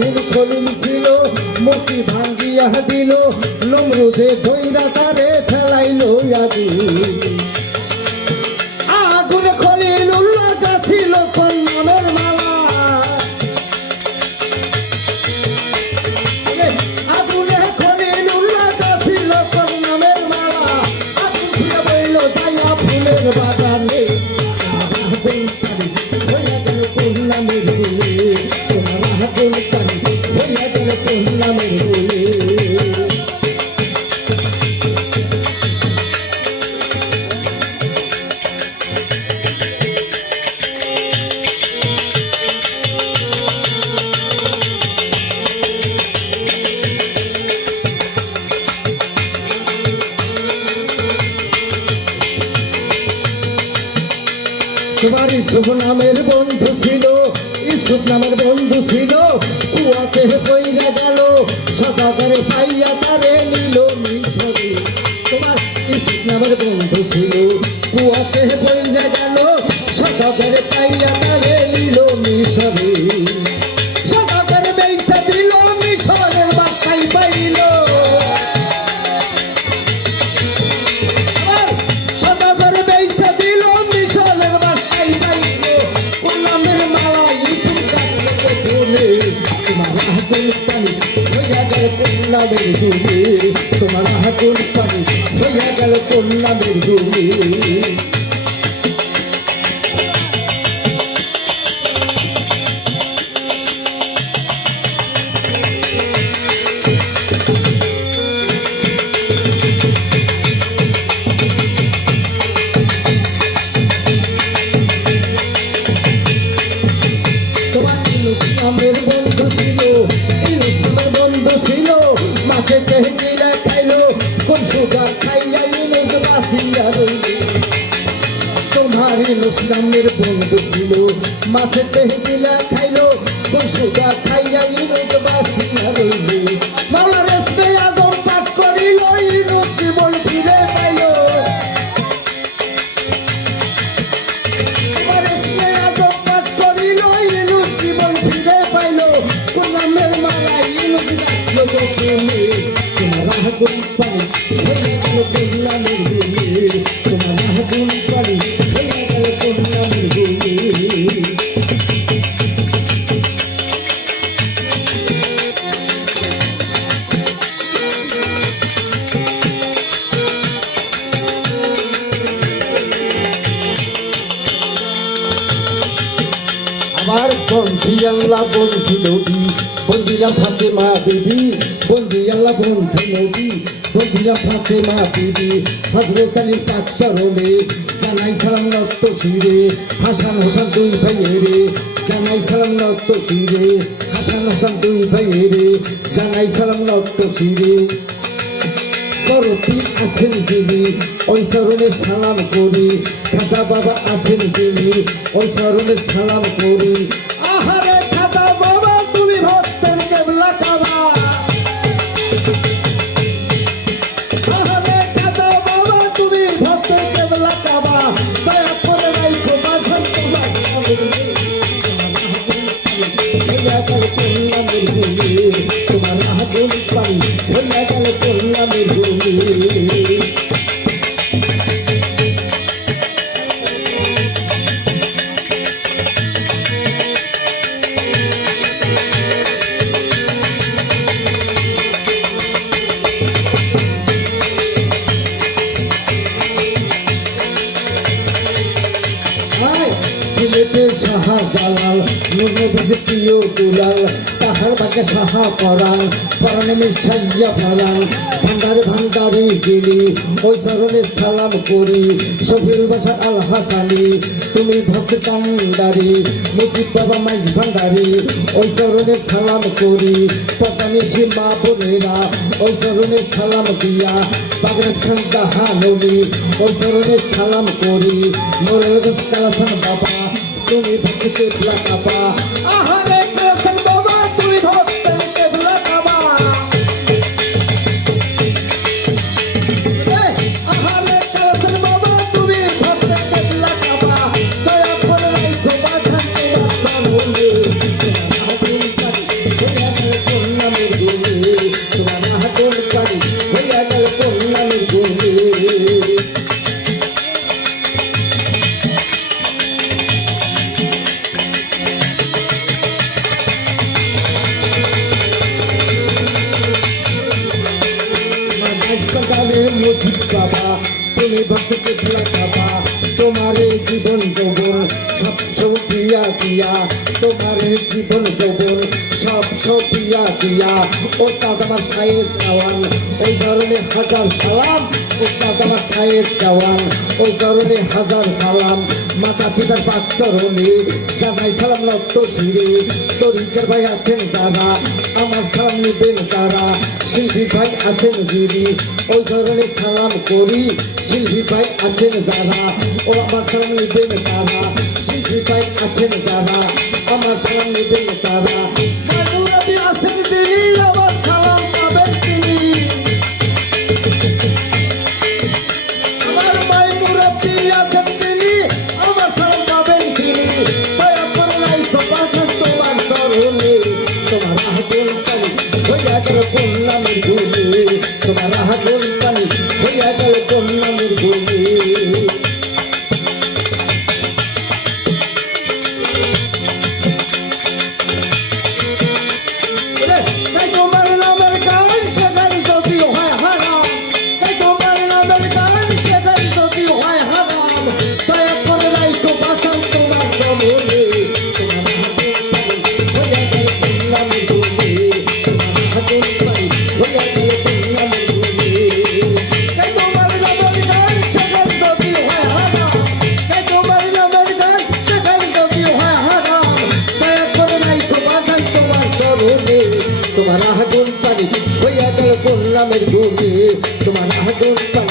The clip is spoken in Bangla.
ইব্রাহিম খলিল ছিল মূর্তি ভাঙ্গিয়া দিল নমরুদে ধইরা তারে ফেলাইল আদি আগুন খলিলুল্লাহ গাছিল কন্যনের মালা আগুনে খলিলুল্লাহ গাছিল কন্যনের মালা আগুন ফিরে বইল যাইয়া ফুলের বাগানে তোমার ইসুফ নামের বন্ধু ছিল ইসুফ নামের বন্ধু ছিল কুয়াতে পইরা গেল সদাগরে পাইয়া তারে নিল মিশরে তোমার ইসুফ নামের বন্ধু ছিল কুয়াতে পইরা গেল সদাগরে পাইয়া তারে নিল মিশরে সদাগরে বেইসা দিল মিশরের বাসায় পাইল তোমার হাতুর পানি হইয়া গেল কন্যাদের গুলি তোমার ইসলামের বন্ধু ছিল ইসলামের বন্ধু ছিল মাছে তেহদিলা খাইলো কোন সুগা খাইয়া ইউনুস বাসিয়া রইল তোমার ইসলামের বন্ধু ছিল মাছে তেহদিলা খাইলো কোন সুগা খাইয়া ইউনুস বাসিয়া রইল মাওলা রেসপে আদম পাঠ করিল ইউনুস জীবন ফিরে পাইল তোমার রেসপে আদম পাঠ করিল ইউনুস জীবন ফিরে পাইল কোন নামের মালা ইউনুস ডাকলো তুমি তোমার আগুন পানি হয়ে গেল কন্যাদের গুলি তোমার আগুন পানি হয়ে গেল কন্যাদের গুলি আমার বন্ধু আল্লাহ বন্ধু নবী বন্দিরা ফাতেমা বিবি বন্দি আল্লাহ বন্ধু নবী বন্দিরা ফাতেমা বিবি হযরত আলীর পাক চরণে জানাই সালাম নত শিরে হাসান হোসেন দুই ভাইয়েরে জানাই সালাম নত শিরে হাসান হোসেন দুই ভাইয়েরে জানাই সালাম নত শিরে করতি আছেন যিনি ওই চরণে সালাম করি খাজা বাবা আছেন যিনি ওই চরণে সালাম করি আহারে খাজা বাবা তুমি ভক্তের কেবলা কাবা আহারে খাজা বাবা তুমি ভক্তের কেবলা কাবা দয়া করে নাই তো মাঝন তোমার তোমার আগুন পানি হইয়া গেল কন্যাদের গুলি শাহজালাল নুরনবী প্রিয় দুলাল তাহার বাকে সাহা পরাণ পরাণে মিশাইয়া পরাণ ভান্ডারে ভান্ডারি গেলি ওই চরণে সালাম করি শফিউল বাশার আল হাসানি তুমি ভক্ত কান্ডারি মুজিব বাবা মাইজ ভান্ডারি ওই চরণে সালাম করি পতানিশি মা বোনেরা ওই চরণে সালাম দিয়া বাগরা খান দাহানলি ওই চরণে সালাম করি মোরের কালাসান বাবা তুমি ভক্তে ভুলা কাবা আহারে কালাসান বাবা তুমি ভক্তে ভুলা কাবা আহারে কালাসান বাবা তুমি ভক্তে ভুলা কাবা দয়া করে রাখো বাঁধন তোমার চরণে আগুন পানি বাবা তুমি ভক্তি ফেলা বাবা তোমার জীবন যৌবন সব প্রিয়া দিয়া তোমার জীবন যৌবন সব প্রিয়া দিয়া ওস্তাদ আমার সায়েদ দেওয়ান ওই ধরনের হাজার সালাম ওস্তাদ আমার সায়েদ দেওয়ান ওই ধরনের হাজার সালাম মাতা পিতার পাঁচ চরণে জানাই সালাম রক্ত শিরে তরিকের ভাই আছেন তারা আমার সালাম নিবেন তারা শিল্পী ভাই আছেন যিনি ওই ধরনের সালাম করি শিল্পী ভাই আছেন যারা ও আমার সালাম নিবেন তারা শিল্পী ভাই আছেন যারা আমার সালাম নিবেন তারা মাইনুরাবি আছেন তিনি আমার সালাম পাবেন তিনি আমার মাইনুরাবি আছেন তিনি আমার সালাম পাবেন তিনি দয়া করে নাই তো পাঠান তোমার চরণে তোমার আগুন পানি হইয়া গেল কন্যামের ভূমি তোমার আগুন পানি হইয়া গেল কন্যামের ভূমি তোমার আগুন পানি হইয়া গেল কন্যামের ভূমি তোমার আগুন পানি